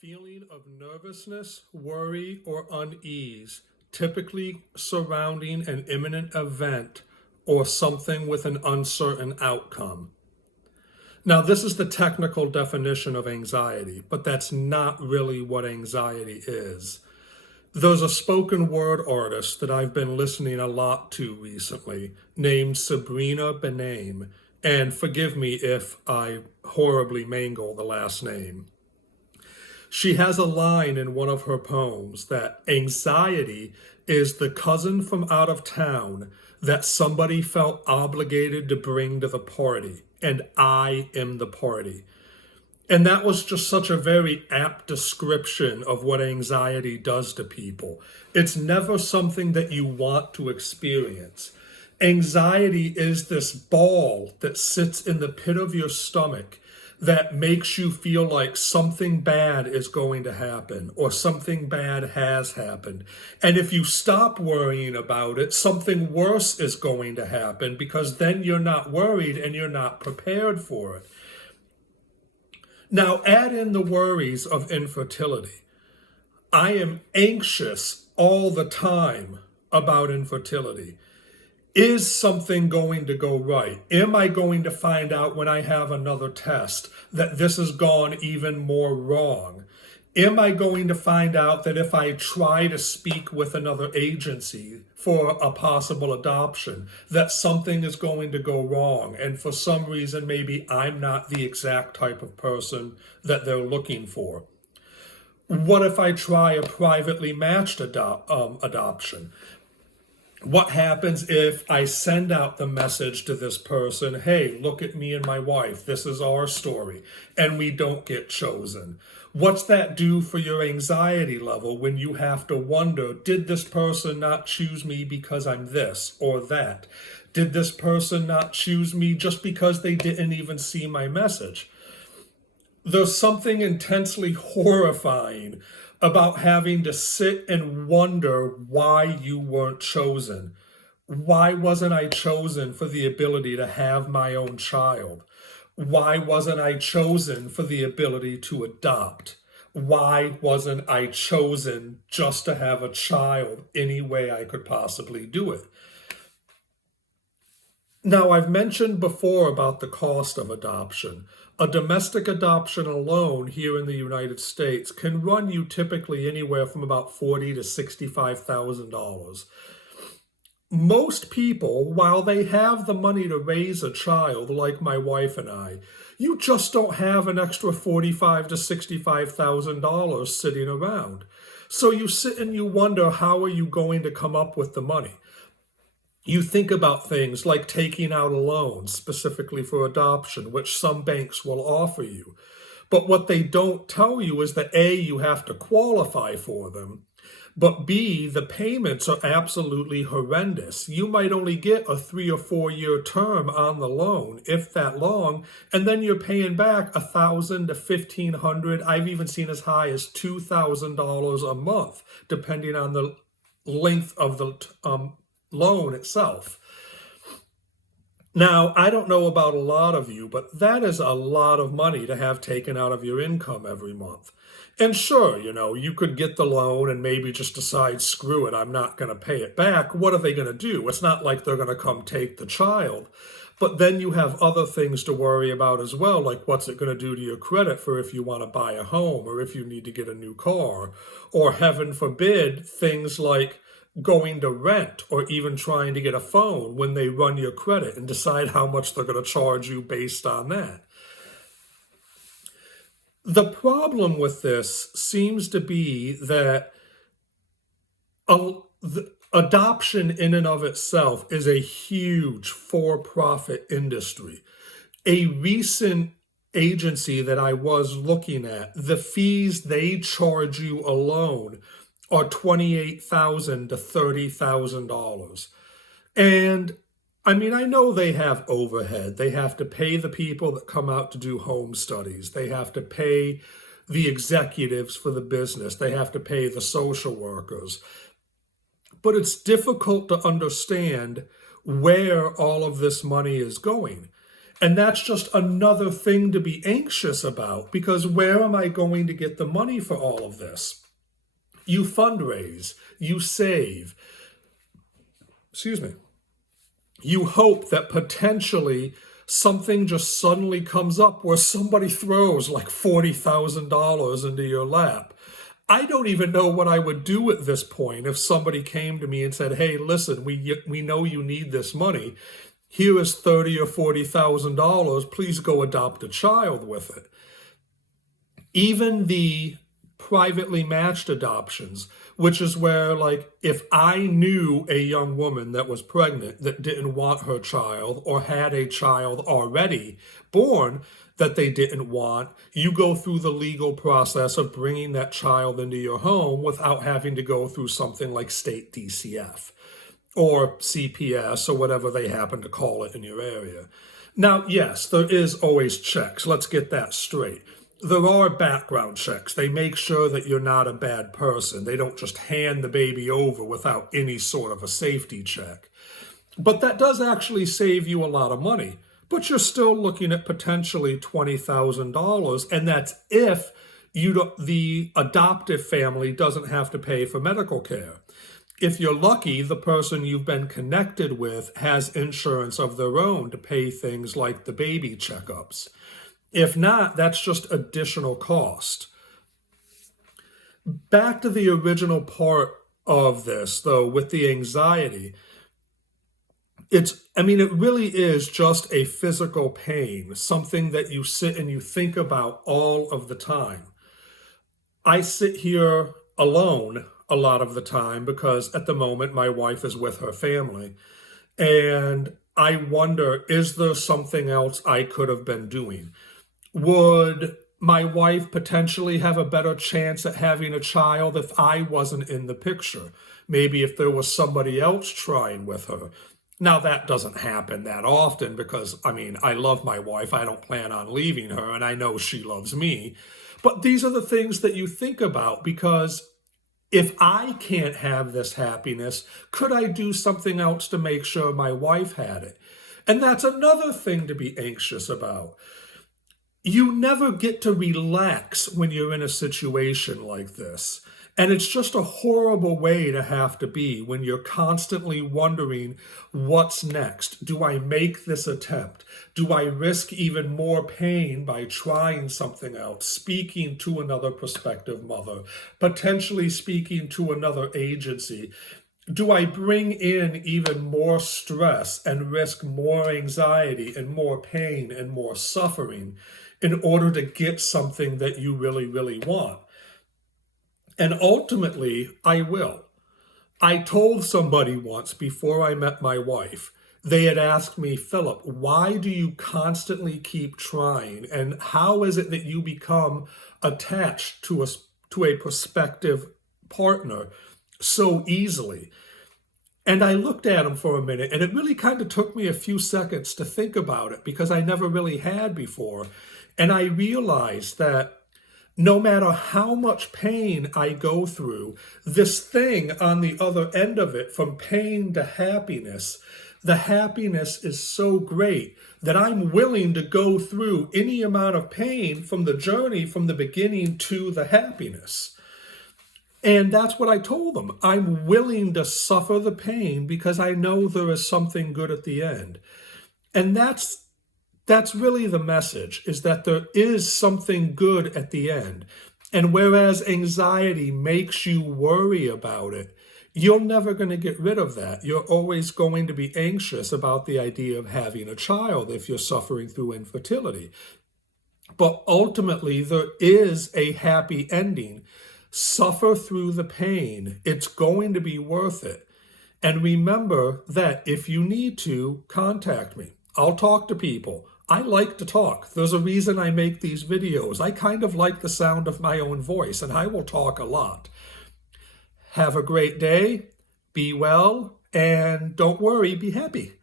feeling of nervousness, worry, or unease, typically surrounding an imminent event or something with an uncertain outcome. Now, this is the technical definition of anxiety, but that's not really what anxiety is. There's a spoken word artist that I've been listening a lot to recently named Sabrina Benaim, and forgive me if I horribly mangle the last name. She has a line in one of her poems that anxiety is the cousin from out of town that somebody felt obligated to bring to the party, and I am the party. And that was just such a very apt description of what anxiety does to people. It's never something that you want to experience. Anxiety is this ball that sits in the pit of your stomach that makes you feel like something bad is going to happen or something bad has happened. And if you stop worrying about it, something worse is going to happen because then you're not worried and you're not prepared for it. Now, add in the worries of infertility. I am anxious all the time about infertility. Is something going to go right? Am I going to find out when I have another test that this has gone even more wrong? Am I going to find out that if I try to speak with another agency for a possible adoption, that something is going to go wrong? And for some reason, maybe I'm not the exact type of person that they're looking for. What if I try a privately matched adoption? What happens if I send out the message to this person, hey, look at me and my wife, this is our story, and we don't get chosen? What's that do for your anxiety level when you have to wonder, did this person not choose me because I'm this or that? Did this person not choose me just because they didn't even see my message? There's something intensely horrifying about having to sit and wonder why you weren't chosen. Why wasn't I chosen for the ability to have my own child? Why wasn't I chosen for the ability to adopt? Why wasn't I chosen just to have a child any way I could possibly do it? Now, I've mentioned before about the cost of adoption. A domestic adoption alone here in the United States can run you typically anywhere from about $40,000 to $65,000. Most people, while they have the money to raise a child, like my wife and I, you just don't have an extra $45,000 to $65,000 sitting around. So you sit and you wonder, how are you going to come up with the money? You think about things like taking out a loan specifically for adoption, which some banks will offer you. But what they don't tell you is that A, you have to qualify for them, but B, the payments are absolutely horrendous. You might only get a 3 or 4 year term on the loan, if that long, and then you're paying back $1,000 to $1,500. I've even seen as high as $2,000 a month, depending on the length of the loan itself. Now, I don't know about a lot of you, but that is a lot of money to have taken out of your income every month. And sure, you could get the loan and maybe just decide, screw it, I'm not going to pay it back. What are they going to do? It's not like they're going to come take the child. But then you have other things to worry about as well, like what's it going to do to your credit for if you want to buy a home or if you need to get a new car, or heaven forbid, things like going to rent or even trying to get a phone when they run your credit and decide how much they're going to charge you based on that. The problem with this seems to be that adoption in and of itself is a huge for-profit industry. A recent agency that I was looking at, the fees they charge you alone are $28,000 to $30,000. And I mean, I know they have overhead. They have to pay the people that come out to do home studies. They have to pay the executives for the business. They have to pay the social workers. But it's difficult to understand where all of this money is going. And that's just another thing to be anxious about, because where am I going to get the money for all of this? You fundraise, you save, excuse me, you hope that potentially something just suddenly comes up where somebody throws like $40,000 into your lap. I don't even know what I would do at this point if somebody came to me and said, hey, listen, we know you need this money. Here is $30,000 or $40,000. Please go adopt a child with it. Even the privately matched adoptions, which is where, like, if I knew a young woman that was pregnant that didn't want her child or had a child already born that they didn't want, you go through the legal process of bringing that child into your home without having to go through something like state DCF or CPS or whatever they happen to call it in your area. Now, yes, there is always checks. Let's get that straight. There are background checks. They make sure that you're not a bad person. They don't just hand the baby over without any sort of a safety check. But that does actually save you a lot of money. But you're still looking at potentially $20,000, and that's if the adoptive family doesn't have to pay for medical care. If you're lucky, the person you've been connected with has insurance of their own to pay things like the baby checkups. If not, that's just additional cost. Back to the original part of this, though, with the anxiety, it really is just a physical pain, something that you sit and you think about all of the time. I sit here alone a lot of the time because at the moment my wife is with her family, and I wonder, is there something else I could have been doing? Would my wife potentially have a better chance at having a child if I wasn't in the picture? Maybe if there was somebody else trying with her. Now, that doesn't happen that often because, I love my wife. I don't plan on leaving her, and I know she loves me. But these are the things that you think about, because if I can't have this happiness, could I do something else to make sure my wife had it? And that's another thing to be anxious about. You never get to relax when you're in a situation like this. And it's just a horrible way to have to be when you're constantly wondering, what's next? Do I make this attempt? Do I risk even more pain by trying something else, speaking to another prospective mother, potentially speaking to another agency? Do I bring in even more stress and risk more anxiety and more pain and more suffering in order to get something that you really, really want? And ultimately, I will. I told somebody once before I met my wife, they had asked me, Philip, why do you constantly keep trying? And how is it that you become attached to a prospective partner so easily? And I looked at him for a minute, and it really kind of took me a few seconds to think about it because I never really had before. And I realized that no matter how much pain I go through, this thing on the other end of it, from pain to happiness, the happiness is so great that I'm willing to go through any amount of pain from the journey, from the beginning to the happiness. And that's what I told them. I'm willing to suffer the pain because I know there is something good at the end. And that's really the message, is that there is something good at the end. And whereas anxiety makes you worry about it, you're never going to get rid of that. You're always going to be anxious about the idea of having a child if you're suffering through infertility. But ultimately, there is a happy ending. Suffer through the pain. It's going to be worth it. And remember that if you need to, contact me. I'll talk to people. I like to talk. There's a reason I make these videos. I kind of like the sound of my own voice, and I will talk a lot. Have a great day, be well, and don't worry, be happy.